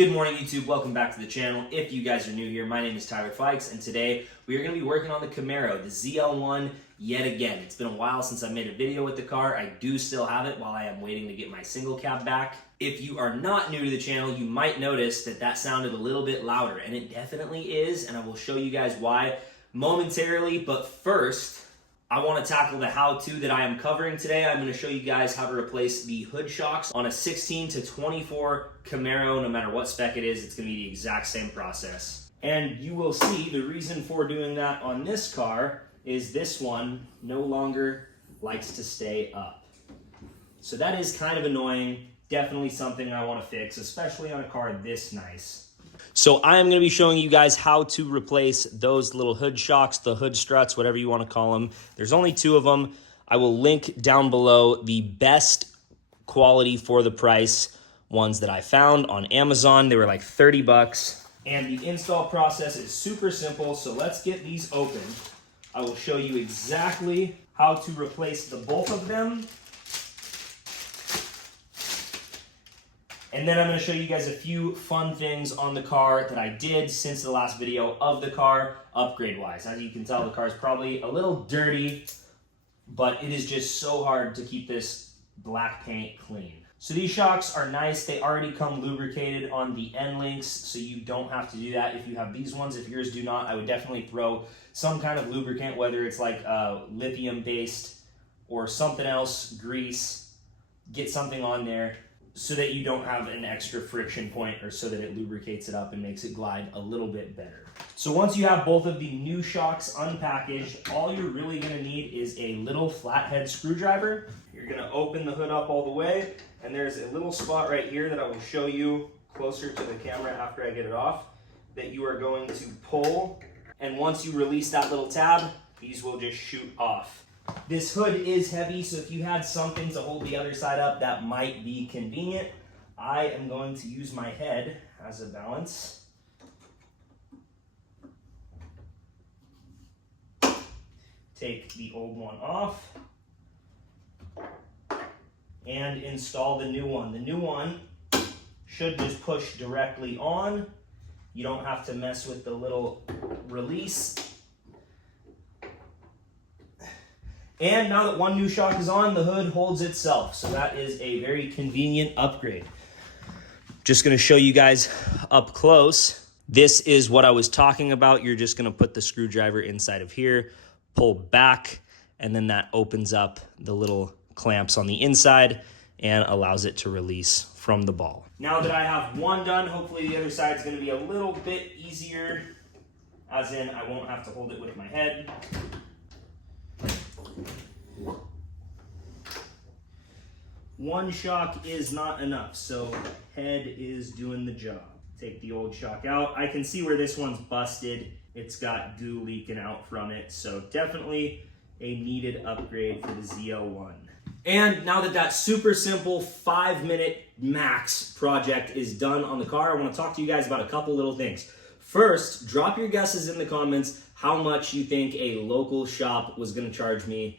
Good morning, YouTube. Welcome back to the channel. If you guys are new here, my name is Tyler Fikes, and today we are going to be working on the Camaro, the ZL1, yet again. It's been a while since I made a video with the car. I do still have it while I am waiting to get my single cab back. If you are not new to the channel, you might notice that that sounded a little bit louder, and it definitely is, and I will show you guys why momentarily. But first, I want to tackle the how-to that I am covering today. I'm going to show you guys how to replace the hood shocks on a 16 to 24 Camaro. No matter what spec it is, it's going to be the exact same process. And you will see the reason for doing that on this car is this one no longer likes to stay up. So that is kind of annoying. Definitely something I want to fix, especially on a car this nice. So I am going to be showing you guys how to replace those little hood shocks, the hood struts, whatever you want to call them. There's only two of them. I will link down below the best quality for the price ones that I found on Amazon. They were like 30 bucks. And the install process is super simple. So let's get these open. I will show you exactly how to replace the both of them. And then I'm going to show you guys a few fun things on the car that I did since the last video of the car, upgrade-wise. As you can tell, the car is probably a little dirty, but it is just so hard to keep this black paint clean. So these shocks are nice. They already come lubricated on the end links, so you don't have to do that if you have these ones. If yours do not, I would definitely throw some kind of lubricant, whether it's like lithium-based or something else, grease. Get something on there so that you don't have an extra friction point, or so that it lubricates it up and makes it glide a little bit better. So once you have both of the new shocks unpackaged, all you're really gonna need is a little flathead screwdriver. You're gonna open the hood up all the way, and there's a little spot right here that I will show you closer to the camera after I get it off, that you are going to pull, and once you release that little tab, these will just shoot off. This hood is heavy, so if you had something to hold the other side up, that might be convenient. I am going to use my head as a balance. Take the old one off and install the new one. The new one should just push directly on. You don't have to mess with the little release. And now that one new shock is on, the hood holds itself. So that is a very convenient upgrade. Just gonna show you guys up close. This is what I was talking about. You're just gonna put the screwdriver inside of here, pull back, and then that opens up the little clamps on the inside and allows it to release from the ball. Now that I have one done, hopefully the other side is gonna be a little bit easier, as in I won't have to hold it with my head. One shock is not enough, so head is doing the job. Take the old shock out. I can see where this one's busted. It's got goo leaking out from it, so definitely a needed upgrade for the ZL1. And now that that super simple 5-minute max project is done on the car, I want to talk to you guys about a couple little things. First, drop your guesses in the comments how much you think a local shop was going to charge me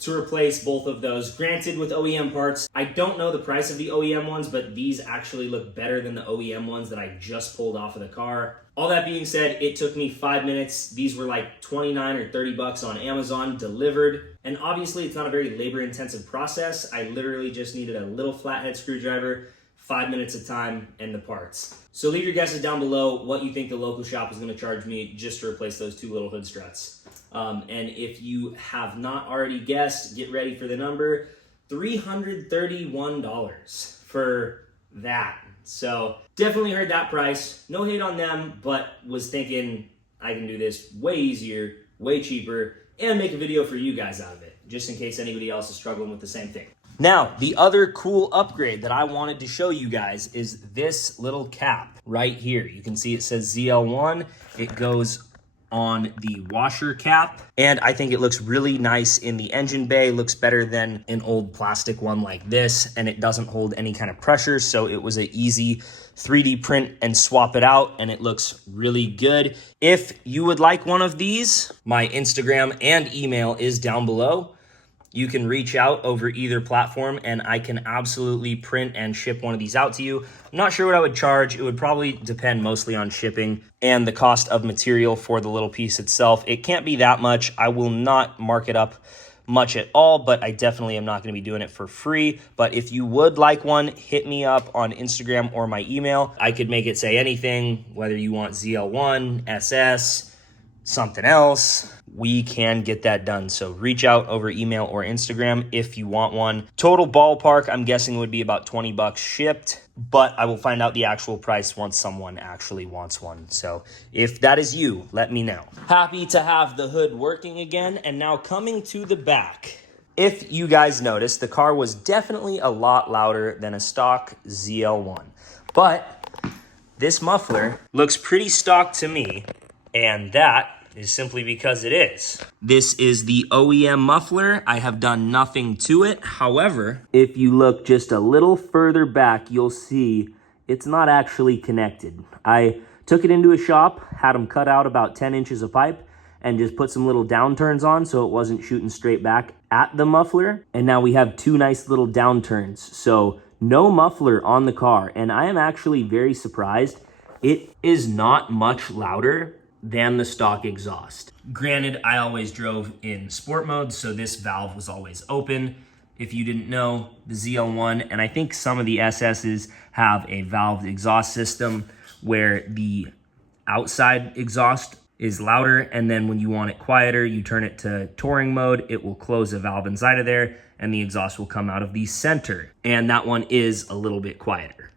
to replace both of those. Granted, with OEM parts, I don't know the price of the OEM ones, but these actually look better than the OEM ones that I just pulled off of the car. All that being said, it took me 5 minutes. These were like 29 or 30 bucks on Amazon delivered. And obviously it's not a very labor intensive process. I literally just needed a little flathead screwdriver, 5 minutes of time, and the parts. So leave your guesses down below what you think the local shop is going to charge me just to replace those two little hood struts. And if you have not already guessed, get ready for the number, $331 for that. So definitely heard that price. No hate on them, but was thinking I can do this way easier, way cheaper, and make a video for you guys out of it, just in case anybody else is struggling with the same thing. Now, the other cool upgrade that I wanted to show you guys is this little cap right here. You can see it says ZL1. It goes on the washer cap, and I think it looks really nice in the engine bay. Looks better than an old plastic one like this, and it doesn't hold any kind of pressure, so it was an easy 3D print and swap it out, and it looks really good. If you would like one of these, my Instagram and email is down below. you can reach out over either platform and I can absolutely print and ship one of these out to you. I'm not sure what I would charge. It would probably depend mostly on shipping and the cost of material for the little piece itself. It can't be that much. I will not mark it up much at all, but I definitely am not going to be doing it for free. But if you would like one, hit me up on Instagram or my email. I could make it say anything, whether you want ZL1, SS, something else, we can get that done. So reach out over email or Instagram if you want one. Total ballpark, I'm guessing would be about 20 bucks shipped, but I will find out the actual price once someone actually wants one. So if that is you, let me know. Happy to have the hood working again. And now coming to the back. If you guys noticed, the car was definitely a lot louder than a stock ZL1, but this muffler looks pretty stock to me, and that is simply because it is. This is the OEM muffler. I have done nothing to it. However, if you look just a little further back, you'll see it's not actually connected. I took it into a shop, had them cut out about 10 inches of pipe, and just put some little downturns on so it wasn't shooting straight back at the muffler. And now we have two nice little downturns. So no muffler on the car. And I am actually very surprised. It is not much louder than the stock exhaust. Granted, I always drove in sport mode, so this valve was always open. If you didn't know, the ZL1, and I think some of the SS's have a valved exhaust system where the outside exhaust is louder, and then when you want it quieter, you turn it to touring mode, it will close a valve inside of there, and the exhaust will come out of the center. And that one is a little bit quieter.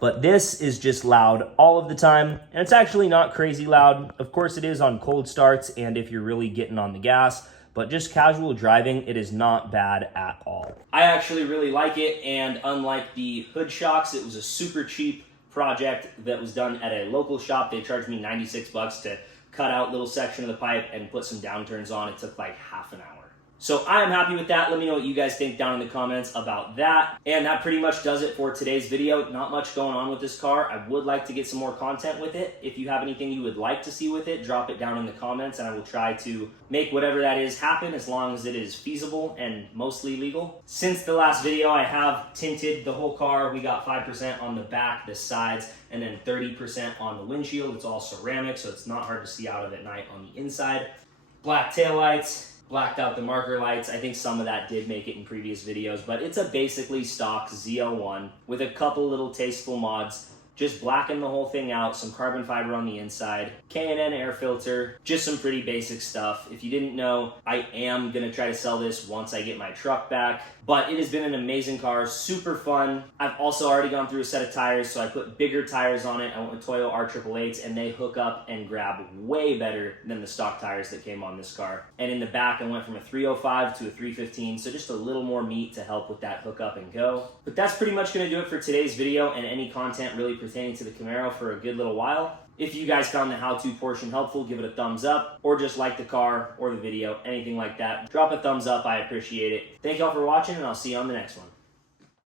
But this is just loud all of the time, and it's actually not crazy loud. Of course, it is on cold starts and if you're really getting on the gas, but just casual driving, it is not bad at all. I actually really like it, and unlike the hood shocks, it was a super cheap project that was done at a local shop. They charged me 96 bucks to cut out a little section of the pipe and put some downturns on. It took like half an hour. So I am happy with that. Let me know what you guys think down in the comments about that. And that pretty much does it for today's video. Not much going on with this car. I would like to get some more content with it. If you have anything you would like to see with it, drop it down in the comments and I will try to make whatever that is happen as long as it is feasible and mostly legal. Since the last video, I have tinted the whole car. We got 5% on the back, the sides, and then 30% on the windshield. It's all ceramic, so it's not hard to see out of at night on the inside. Black taillights. Blacked out the marker lights. I think some of that did make it in previous videos, but it's a basically stock ZL1 with a couple little tasteful mods. Just blacken the whole thing out, some carbon fiber on the inside, K&N air filter, just some pretty basic stuff. If you didn't know, I am gonna try to sell this once I get my truck back, but it has been an amazing car, super fun. I've also already gone through a set of tires, so I put bigger tires on it. I went with Toyo R888s, and they hook up and grab way better than the stock tires that came on this car. And in the back, I went from a 305 to a 315, so just a little more meat to help with that hook up and go. But that's pretty much gonna do it for today's video and any content really pertaining to the Camaro for a good little while. If you guys found the how-to portion helpful, give it a thumbs up, or just like the car or the video, anything like that. Drop a thumbs up, I appreciate it. Thank y'all for watching, and I'll see you on the next one.